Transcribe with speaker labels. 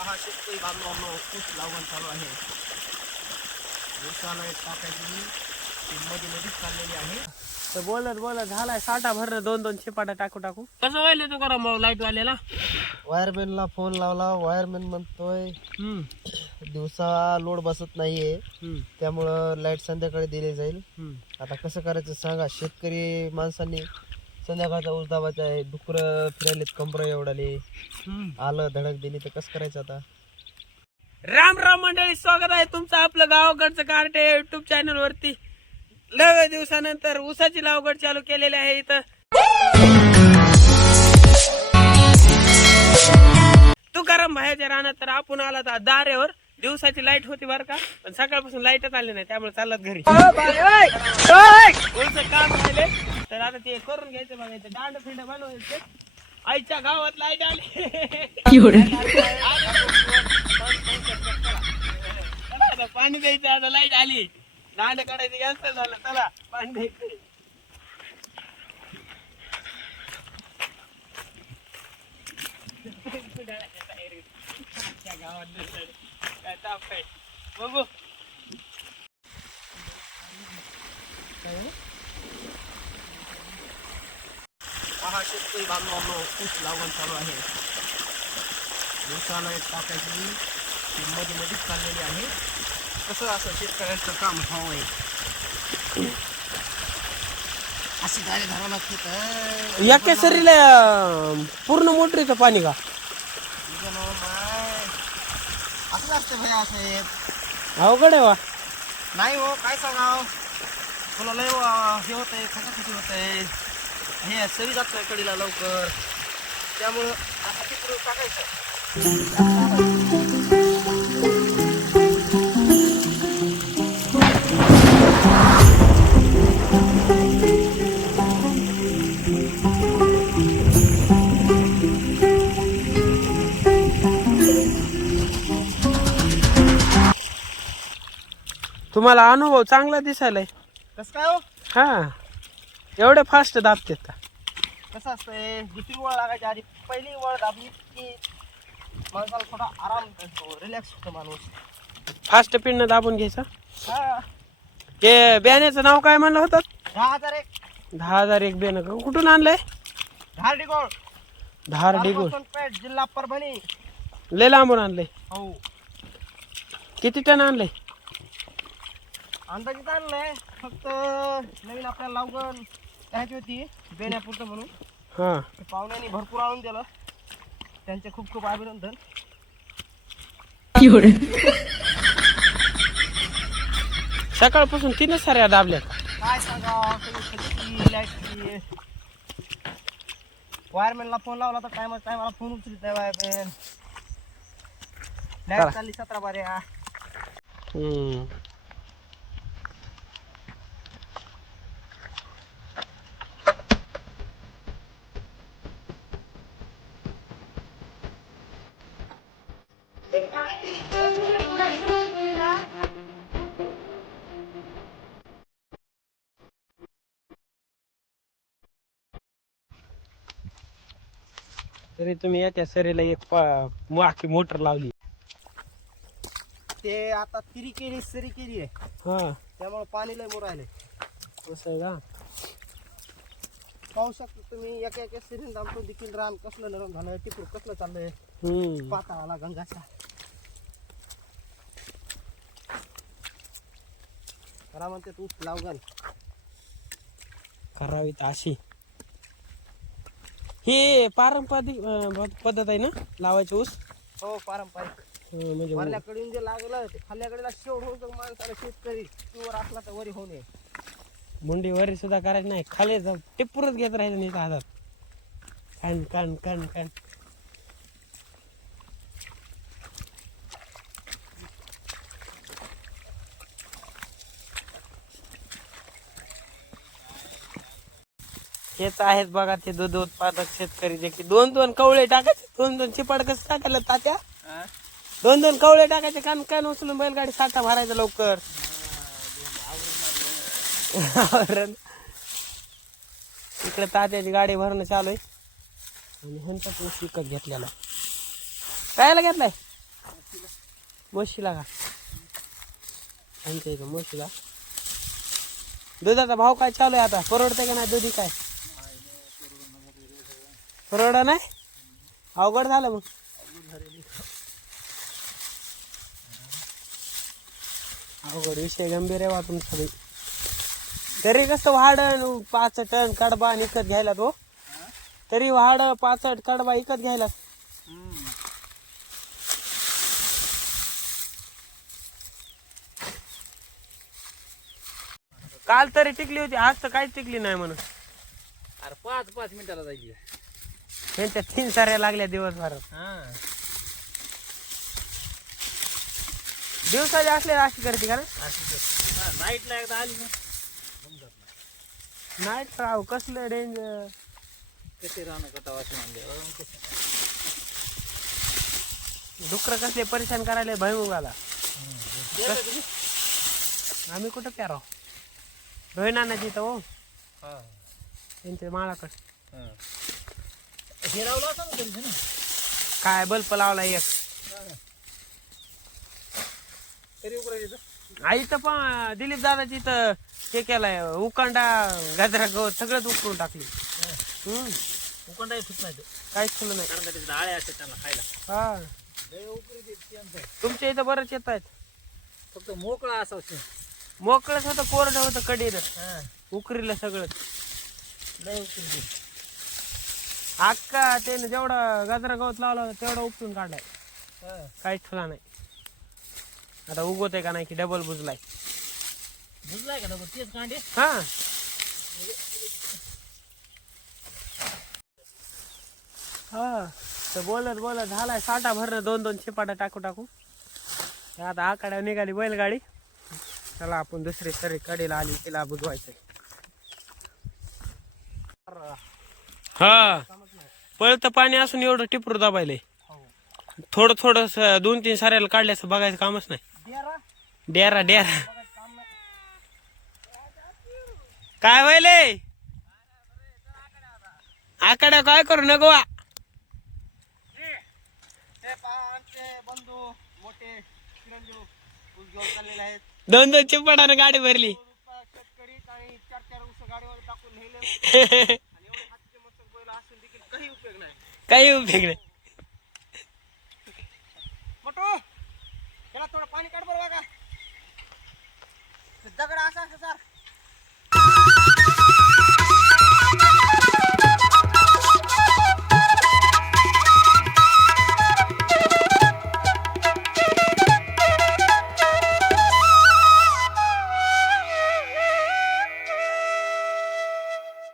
Speaker 1: पहा शेतकरी बांधवांनो ऊस लावण चालू आहे. एक टाकायची मध्ये नदीच चाललेली आहे.
Speaker 2: तर बोलत बोलत झालाय साठा भरणं दोन दोन चिपाटा टाकू टाकू. कसं व्हायला तू करा मग लाइट वाल्याला?
Speaker 1: वायरमॅनला फोन लावला. वायरमॅन म्हणतोय दिवसा लोड बसत नाहीये. त्यामुळं लाइट संध्याकाळी दिली जाईल. आता कसं करायचं सांगा? शेतकरी माणसांनी संध्याकाळचा ऊस दाबायचा आहे डुकर फिरायलेत कंबर एवढाले. आलं धडक दिली तर कसं करायचं आता?
Speaker 2: राम राम मंडळी स्वागत आहे तुमचं आपलं गावाकडचं कार्टे युट्यूब चॅनल वरती. लय दिवसानंतर ऊसाची लागवड चालू केलेली आहे इथं. तुकाराम भायाच्या रानात तर आपण आला तर दारेवर दिवसाची लाइट होती बरं का? पण सकाळपासून लाईटच आली नाही त्यामुळे चालत घरी. काम राहिले तर आता ते करून घ्यायचं बघायचं दांड फिंड बनवायचे. आईच्या गावात लाइट आली. आता पाणी द्यायचं आता लाइट आली. दांड काढायचं कॅन्सल झालं. चला पाणी द्यायचं. गावात ताप आहे. बघू.
Speaker 1: शेतकरी बांधवांनो ऊस लावण चालू आहे ऊसाला एक टाकायची मध्ये नदीच चाललेली आहे कसं असं शेतकऱ्यांचं काम हवंय अशी गाडी लागते तर
Speaker 2: या केसरीला पूर्ण मोटरीचं पाणी का.
Speaker 1: असंच असतं भया साहेब
Speaker 2: अवघड आहे वा
Speaker 1: नाही हो काय सांगाव तुला लय वा- हे होतंय खटाखटी होतंय हे सरी जात नाही कडीला लवकर. त्यामुळं असं तिकडं टाकायचं.
Speaker 2: तुम्हाला अनुभव चांगला दिसायलाय.
Speaker 1: कसं काय हो?
Speaker 2: हा. एवढे फास्ट दाबतात का
Speaker 1: कसं असतंय दुसरी वळ लागायची आधी पहिली वळ दाबली की माणसाला थोडा आराम भेटतो रिलॅक्स होतो माणूस.
Speaker 2: फास्ट पिंड दाबून घ्यायचा?
Speaker 1: हा.
Speaker 2: बियाण्याचं नाव काय म्हणलं होतं?
Speaker 1: दहा हजार एक.
Speaker 2: दहा हजार एक का? कुठून आणलंय?
Speaker 1: दहा डिगोळ.
Speaker 2: धार डिगोल
Speaker 1: पेठ जिल्हा परभणी.
Speaker 2: लय लांबून आणलंय.
Speaker 1: हो.
Speaker 2: किती टन आणलंय?
Speaker 1: अंदाजित आणलंय फक्त नवीन आपल्याला लावगण करायची होती बेण्यापुरतं म्हणून.
Speaker 2: हा.
Speaker 1: पाहुण्यांनी भरपूर आणून दिलं. त्यांचे खूप खूप अभिनंदन.
Speaker 2: सकाळपासून तीनच साऱ्या दाबल्या
Speaker 1: काय सांगा लाईटची वायरमॅनला फोन लावला तर टायम काय मला फोन उचलत नाही वायरमॅन. लाइट चालली सतरा बाऱ्या.
Speaker 2: हम्म. तरी तुम्ही येत्या सरीला एक पा- वाकी मोटर लावली.
Speaker 1: ते आता तिरी केली सरी केली आहे.
Speaker 2: हा.
Speaker 1: त्यामुळे पाणी लय मोर राहिले
Speaker 2: असं आहे का?
Speaker 1: पाहू शकता तुम्ही एका एका सिरीन आमचं देखील रान कसलं नरम झालंय टिपूर कसलं चाललंय.
Speaker 2: हम्म.
Speaker 1: पाताळाला गंगाचा. खरा म्हणते तू लावगण
Speaker 2: करावी तर अशी. ही पारंपरिक अं, पद्धत आहे ना लावायची ऊस?
Speaker 1: हो पारंपरिक.
Speaker 2: हं, म्हणजे
Speaker 1: वरल्याकडून जे लागलं ते खाल्ल्याकडेला शेवड होऊन जाऊ माणसाला शेतकरी वर असला तर वरी होणे
Speaker 2: मुंडी वरी सुद्धा करायची नाही. खाली जाऊ टिप्पूरच घेत राहायचं नाही हातात. कण कण कण कण हेच आहेत बघा ते दूध उत्पादक शेतकरी जे की दोन दोन कवळे टाकायचे दोन दोन चिपाड कसं टाकायला तात्या? दोन दोन कवळे टाकायचे कान कान उचलून बैलगाडी साठा भरायचा लवकर. इकडे तात्याची गाडी भरणं चालू आहे. आणि ह्यांचा ऊस विकत घेतलेला. कायला घेतलाय? म्हशीला का? आमच्या इथं म्हशीला. दुधाचा भाव काय चालू आहे आता? परवडते का नाही? दुधी काय? परवडा नाही? अवघड झालं मग. अवघड विषय गंभीर आहे वाटून सगळी तरी कसं वाढ पाच टन कडबा आणि इकत घ्यायला तो. तरी वाढ पाच कडबा इकत घ्यायला. काल तरी टिकली होती आज तर काहीच टिकली नाही म्हणून.
Speaker 3: अरे पाच पाच मिनिटाला जायची.
Speaker 2: त्यांच्या तीन साऱ्या लागल्या दिवसभरात.
Speaker 3: हा.
Speaker 2: दिवसाच्या असल्या अशी करते का
Speaker 3: नाईटला एकदा आली ना.
Speaker 2: नाईट राव कसलं डेंजर
Speaker 3: कसे राहणं असे म्हणले.
Speaker 2: डुकर कसले परेशान करायला भैमुगाला आम्ही कुठं प्याराव रोहिणानाची इथं हो. त्यांच्या माळाकडे.
Speaker 3: हे लावलं असं ना तरी ना?
Speaker 2: काय बल्ब लावला एक.
Speaker 3: तरी
Speaker 2: आई तर पण दिलीप दादाची इथं हे केलाय उकांडा गाजरा गवत सगळंच उकरून टाकली. हम्म.
Speaker 3: नाही तो.
Speaker 2: काहीच फुलं नाही.
Speaker 3: कारण का असतात त्यांना खायला.
Speaker 2: हा.
Speaker 3: लय उकरी देते आमचं.
Speaker 2: तुमच्या इथं बरंच येत आहेत.
Speaker 3: फक्त मोकळा असा
Speaker 2: मोकळंच होतं कोरडं होतं कडीनं
Speaker 3: हा.
Speaker 2: उकरीला सगळंच.
Speaker 3: लय उकरी देते.
Speaker 2: अक्का त्याने जेवढा गाजरा गवत लावला होता तेवढा उपटून काढलाय.
Speaker 3: हा.
Speaker 2: काहीच ठुला नाही. आता उगवत आहे का नाही की डबल बुजलाय.
Speaker 3: बुजलाय का डबल तेच कांडे
Speaker 2: हा. हा. तर बोलत बोलत झालाय साठा भरणं दोन दोन चिपाटा टाकू टाकू. तर आता आकाड्या निघाली बैलगाडी. चला आपण दुसरी सरी कडेला आली तिला बुजवायचंय. हा. पळतं पाणी असून एवढं टिपरू दाबायलंय थोडं थोडं दोन तीन साऱ्याला काढल्याचं बघायचं कामच नाही. डेरा? डेरा काय व्हायले? आकडा काय करू नको दोन दोन चिपटानं गाडी भरली
Speaker 1: शेतकरी आणि चार चार ऊस गाडीवर टाकून नेले आणि एवढे हातीचे मस्त बैल असून देखील काही उपयोग नाही
Speaker 2: काही उपयोग नाही.
Speaker 1: मोठो त्याला थोडं पाणी काढ बरं बघा. दगड असा सर.